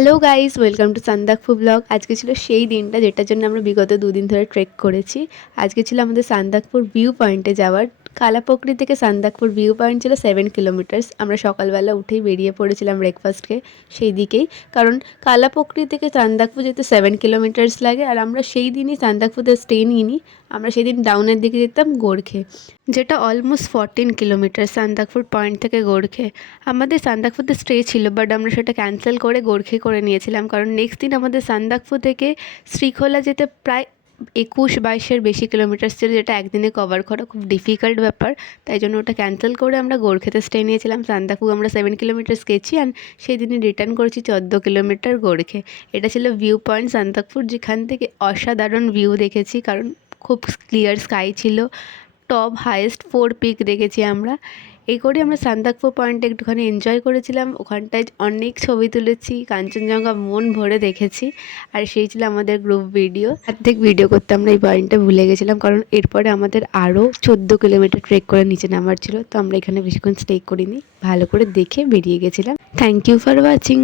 Hello guys, welcome to Sandakphu blog. আজকে ছিল সেই দিনটা যেটার জন্য আমরা বিগত 2 দিন ধরে ট্রেক করেছি। আজকে ছিল আমাদের সান্দাকফুর ভিউ পয়েন্টে যাওয়ার। কালাপোকরি থেকে সান্দাকফুর ভিউ পয়েন্ট ছিল 7 কিলোমিটার্স। আমরা সকালবেলা উঠেই বেরিয়ে পড়েছিলাম ব্রেকফাস্টকে সেই দিকেই, কারণ কালাপোকরি থেকে সান্দাকফু যেতে 7 কিলোমিটার্স লাগে। আর আমরা সেই দিনই সান্দাকফুতে স্টে নিইনি, আমরা সেই দিন ডাউনের দিকে যেতাম গোর্খে, যেটা অলমোস্ট 14 কিলোমিটার সান্দাকফু পয়েন্ট থেকে গোর্খে। আমাদের সান্দাকফুতে স্টে ছিল, বাট আমরা সেটা ক্যান্সেল করে গোর্খে করে নিয়েছিলাম, কারণ নেক্সট দিন আমাদের সান্দাকফু থেকে শ্রীখোলা যেতে প্রায় 21-22-এর বেশি কিলোমিটার ছিল, যেটা একদিনে কভার করা খুব ডিফিকাল্ট ব্যাপার। তাই জন্য ওটা ক্যান্সেল করে আমরা গোর্খেতে স্টে নিয়েছিলাম। সান্দাকফু আমরা 7 কিলোমিটার্স গেছি, অ্যান্ড সেই দিনই রিটার্ন করেছি 14 কিলোমিটার গোর্খে। এটা ছিল ভিউ পয়েন্ট সান্দাকফুর, যেখান থেকে অসাধারণ ভিউ দেখেছি, কারণ খুব ক্লিয়ার স্কাই ছিল। টপ হাইয়েস্ট 4 পিক দেখেছি আমরা। এই করে আমরা সান্দাকফু পয়েন্টে একটুখানি এনজয় করেছিলাম, ওখানটায় অনেক ছবি তুলেছি, কাঞ্চনজঙ্ঘা মন ভরে দেখেছি। আর সেই ছিল আমাদের গ্রুপ ভিডিও। অর্ধেক ভিডিও করতে আমরা এই পয়েন্টটা ভুলে গেছিলাম, কারণ এরপরে আমাদের আরও 14 কিলোমিটার ট্রেক করে নিচে নামার ছিল। তো আমরা এখানে বেশিক্ষণ স্টে করিনি, ভালো করে দেখে বেরিয়ে গেছিলাম। Thank you for watching.